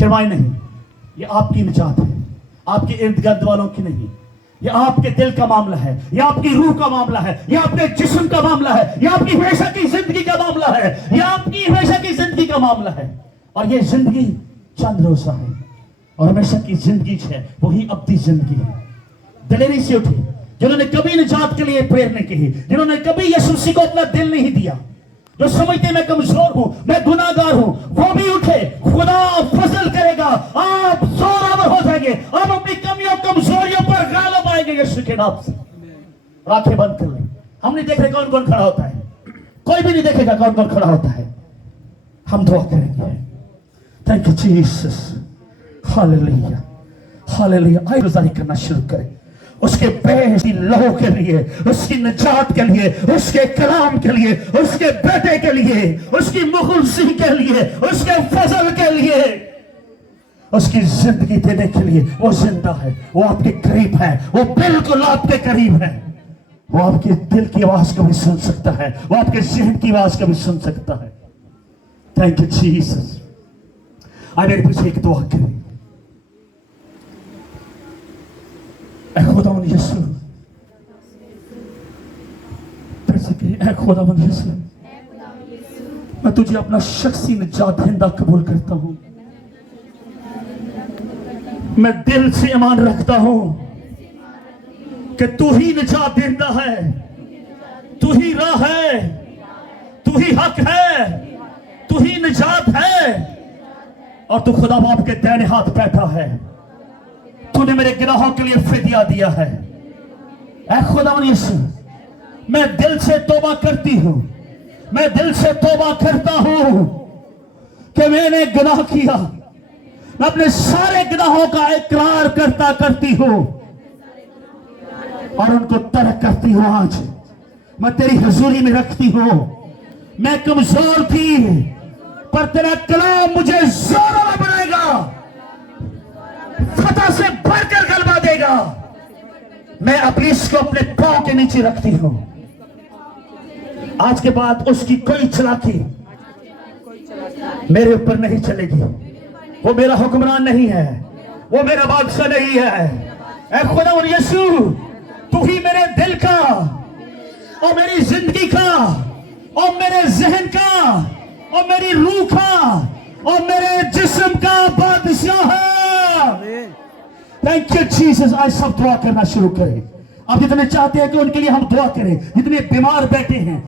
शर्माए नहीं, ये आपकी निजात है, आपके इर्द गिर्द वालों की नहीं। ये आपके दिल का मामला है, ये आपकी रूह का मामला है, ये आपके जिस्म का मामला है, ये आपकी हमेशा की जिंदगी का मामला है, ये आपकी हमेशा की जिंदगी का मामला है। और ये जिंदगी चंद रोजा है और हमेशा की जिंदगी है, वही अब्दी जिंदगी है। दलेरी से उठे जिन्होंने कभी निजात के लिए प्रेयर नहीं की, जिन्होंने कभी यीशु मसीह को अपना दिल नहीं दिया, जो समझते मैं कमजोर हूं, मैं गुनाहगार हूं, वो भी उठे। खुदा फजल करेगा, आप जोरावर हो जाएंगे, आप अपनी कमियों कमजोरियों पर गालिब आएंगे यीशु के नाम से। आंखें बंद कर ले। हम नहीं देख रहे कौन कौन खड़ा होता है, कोई भी नहीं देखेगा कौन कौन खड़ा होता है। हम दुआ करेंगे। Thank you Jesus, hallelujah hallelujah. आइए गुजारी करना शुरू करें उसके बेहसी लहू के लिए, उसकी निजात के लिए, उसके कलाम के लिए, उसके बेटे के लिए, उसकी मुखलसी के लिए, उसके फजल के लिए, उसकी जिंदगी देने के लिए। वो जिंदा है, वो आपके करीब है, वो बिल्कुल आपके करीब है। वो आपके दिल की आवाज को भी सुन सकता है, वो आपके जहन की आवाज को भी सुन सकता है। Thank you Jesus. आइए मेरे पीछे एक दुआ करें। खुदावन यीशु, खुदावन यीशु, मैं तुझे अपना शख्सी निजात दहिंदा कबूल करता हूं। मैं दिल से ईमान रखता हूं कि तू ही निजात दहिंदा है, तू ही राह है, तू ही हक है, तू ही निजात है। और तू खुदा बाप के दाहिने हाथ बैठा है। तूने मेरे गुनाहों के लिए फिदिया दिया है। ऐ खुदावन यीशु, मैं दिल से तौबा करती हूं, मैं दिल से तौबा करता हूं कि मैंने गुनाह किया। मैं अपने सारे गुनाहों का इकरार करती हूं और उनको तर्क करती हूं। आज मैं तेरी हुजूरी में रखती हूं। मैं कमजोर थी, पर तेरा कलाम मुझे जोर बनाएगा, फतह से बढ़कर गलबा देगा। मैं अपनी इसको अपने पांव के नीचे रखती हूं। आज के बाद उसकी कोई चालाकी मेरे ऊपर नहीं चलेगी। वो मेरा हुक्मरान नहीं है, वो मेरा बादशाह नहीं है। ऐ खुदा और यीशु, तू ही मेरे दिल का और मेरी जिंदगी का और मेरे जहन का और मेरी रूह का और मेरे जिस्म का बादशाह है। Thank you Jesus. आज सब दुआ करना शुरू करें। आप जितने चाहते हैं कि उनके लिए हम दुआ करें, जितने बीमार बैठे हैं,